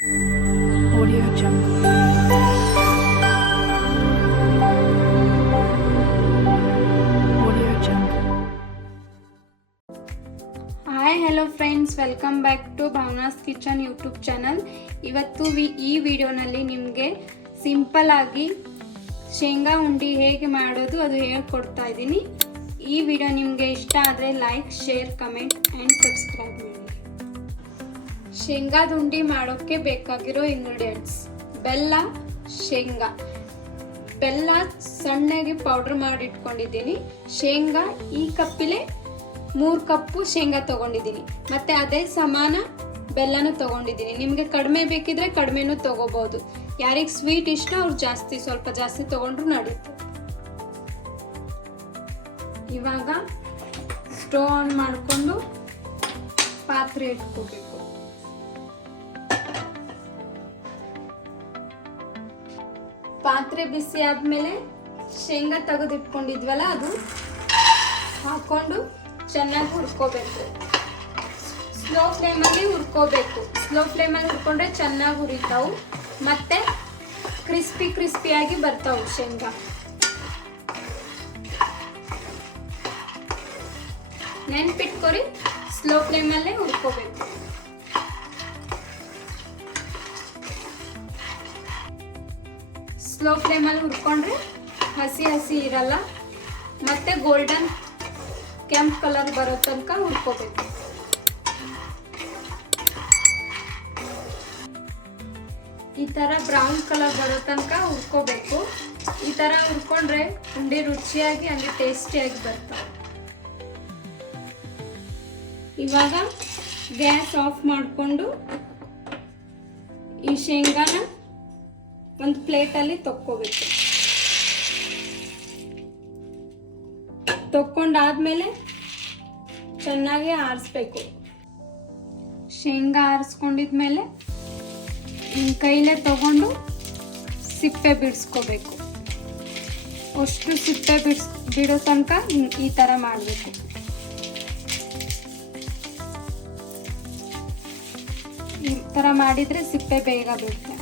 Audio Jungle. Audio Jungle. Hi hello friends, welcome back to Bhavana's kitchen YouTube channel. ಇವತ್ತು ಈ ವಿಡಿಯೋನಲ್ಲಿ ನಿಮಗೆ simple ಆಗಿ ಶೇಂಗಾ ಉಂಡೆ ಹೇಗೆ ಮಾಡೋದು ಅದು ಹೇಳ್ಕೊಡ್ತಾ ಇದ್ದೀನಿ. ಈ ವಿಡಿಯೋ ನಿಮಗೆ ಇಷ್ಟ ಆದರೆ like, share, comment and subscribe ಮಾಡಿ. ಶೇಂಗಾದ ಉಂಡೆ ಮಾಡೋಕ್ಕೆ ಬೇಕಾಗಿರೋ ಇಂಗ್ರೀಡಿಯೆಂಟ್ಸ್: ಬೆಲ್ಲ, ಶೇಂಗಾ. ಬೆಲ್ಲ ಸಣ್ಣಗೆ ಪೌಡರ್ ಮಾಡಿ ಇಟ್ಕೊಂಡಿದ್ದೀನಿ. ಶೇಂಗಾ ಈ ಕಪ್ಪಿಲೆ 3 ಕಪ್ಪು ಶೇಂಗಾ ತಗೊಂಡಿದ್ದೀನಿ. ಮತ್ತೆ ಅದೇ ಸಮಾನ ಬೆಲ್ಲನೂ ತಗೊಂಡಿದ್ದೀನಿ. ನಿಮಗೆ ಕಡಿಮೆ ಬೇಕಿದ್ರೆ ಕಡಿಮೆನೂ ತಗೋಬಹುದು. ಯಾರಿಗೆ ಸ್ವೀಟ್ ಇಷ್ಟ ಅವ್ರು ಸ್ವಲ್ಪ ಜಾಸ್ತಿ ತಗೊಂಡ್ರು ನಡೆಯುತ್ತೆ. ಇವಾಗ ಸ್ಟವ್ ಆನ್ ಮಾಡಿಕೊಂಡು ಪಾತ್ರೆ ಇಟ್ಕೋಬೇಕು. ಪಾತ್ರೆ ಬಿಸಿ ಆದ್ಮೇಲೆ ಶೇಂಗಾ ತೆಗೆದಿಟ್ಕೊಂಡಿದ್ವಲ್ಲ ಅದು ಹಾಕೊಂಡು ಚೆನ್ನಾಗಿ ಹುರ್ಕೋಬೇಕು. ಸ್ಲೋ ಫ್ಲೇಮಲ್ಲಿ ಹುರ್ಕೋಬೇಕು. ಸ್ಲೋ ಫ್ಲೇಮಲ್ಲಿ ಹುರ್ಕೊಂಡ್ರೆ ಚೆನ್ನಾಗಿ ಹುರಿತಾವು ಮತ್ತೆ ಕ್ರಿಸ್ಪಿಯಾಗಿ ಬರ್ತಾವು ಶೇಂಗಾ. ನೆನ್ಪಿಟ್ಕೊರಿ, ಸ್ಲೋ ಫ್ಲೇಮಲ್ಲೇ ಹುರ್ಕೋಬೇಕು. ಸ್ಲೋ ಫ್ಲೇಮಲ್ಲಿ ಹುರ್ಕೊಂಡ್ರೆ ಹಸಿ ಇರಲ್ಲ ಮತ್ತೆ ಗೋಲ್ಡನ್ ಕೆಂಪು ಕಲರ್ ಬರೋ ತನಕ ಹುರ್ಕೋಬೇಕು. ಈ ತರ ಬ್ರೌನ್ ಕಲರ್ ಬರೋ ತನಕ ಹುರ್ಕೋಬೇಕು. ಈ ತರ ಹುರ್ಕೊಂಡ್ರೆ ಉಂಡೆ ರುಚಿಯಾಗಿ ಹಂಗೆ ಟೇಸ್ಟಿಯಾಗಿ ಬರ್ತಾವೆ. ಇವಾಗ ಗ್ಯಾಸ್ ಆಫ್ ಮಾಡಿಕೊಂಡು ಈ ಶೇಂಗಾನ ಒಂದು ಪ್ಲೇಟಲ್ಲಿ ತಕ್ಕೋಬೇಕು. ತಕ್ಕೊಂಡಾದ್ಮೇಲೆ ಚೆನ್ನಾಗಿ ಆರಿಸ್ಬೇಕು. ಶೇಂಗಾ ಆರಿಸ್ಕೊಂಡಿದ್ಮೇಲೆ ಕೈಲೇ ತಗೊಂಡು ಸಿಪ್ಪೆ ಬಿಡಿಸ್ಕೋಬೇಕು. ಅಷ್ಟು ಸಿಪ್ಪೆ ಬಿಡೋ ತನಕ ಈ ಥರ ಮಾಡಬೇಕು. ಈ ಥರ ಮಾಡಿದರೆ ಸಿಪ್ಪೆ ಬೇಗ ಬಿಡುತ್ತೆ.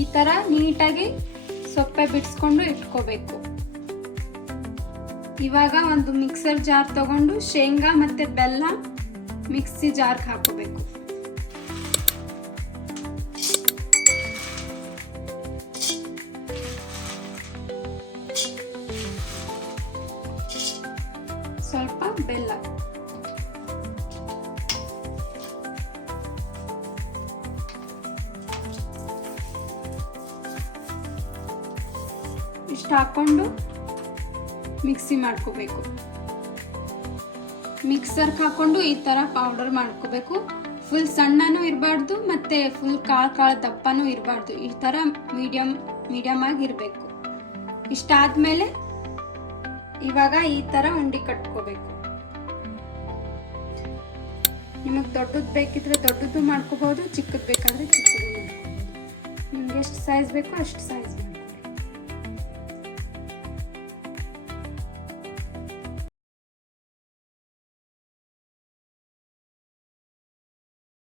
ಈ ಥರ ನೀಟಾಗಿ ಸೊಪ್ಪೆ ಬಿಡಿಸ್ಕೊಂಡು ಇಟ್ಕೋಬೇಕು. ಇವಾಗ ಒಂದು ಮಿಕ್ಸರ್ ಜಾರ್ ತಗೊಂಡು ಶೇಂಗಾ ಮತ್ತೆ ಬೆಲ್ಲ ಮಿಕ್ಸಿ ಜಾರ್ಗೆ ಹಾಕೋಬೇಕು. ಸ್ವಲ್ಪ ಬೆಲ್ಲ, ಇಷ್ಟು ಹಾಕೊಂಡು ಮಿಕ್ಸಿ ಮಾಡ್ಕೋಬೇಕು. ಮಿಕ್ಸರ್ಗೆ ಹಾಕೊಂಡು ಈ ಥರ ಪೌಡರ್ ಮಾಡ್ಕೋಬೇಕು. ಫುಲ್ ಸಣ್ಣನೂ ಇರಬಾರ್ದು ಮತ್ತೆ ಫುಲ್ ಕಾಳು ದಪ್ಪನೂ ಇರಬಾರ್ದು. ಈ ಥರ ಮೀಡಿಯಮ್ ಆಗಿ ಇರಬೇಕು. ಇಷ್ಟಾದ್ಮೇಲೆ ಇವಾಗ ಈ ಥರ ಉಂಡೆ ಕಟ್ಕೋಬೇಕು. ನಿಮಗೆ ದೊಡ್ಡದು ಬೇಕಿದ್ರೆ ದೊಡ್ಡದು ಮಾಡ್ಕೋಬಹುದು, ಚಿಕ್ಕದು ಬೇಕಾದ್ರೆ ಚಿಕ್ಕದು ಮಾಡ್ಕೋಬಹುದು. ನಿಮ್ಗೆ ಎಷ್ಟು ಸೈಜ್ ಬೇಕೋ ಅಷ್ಟು ಸೈಜ್.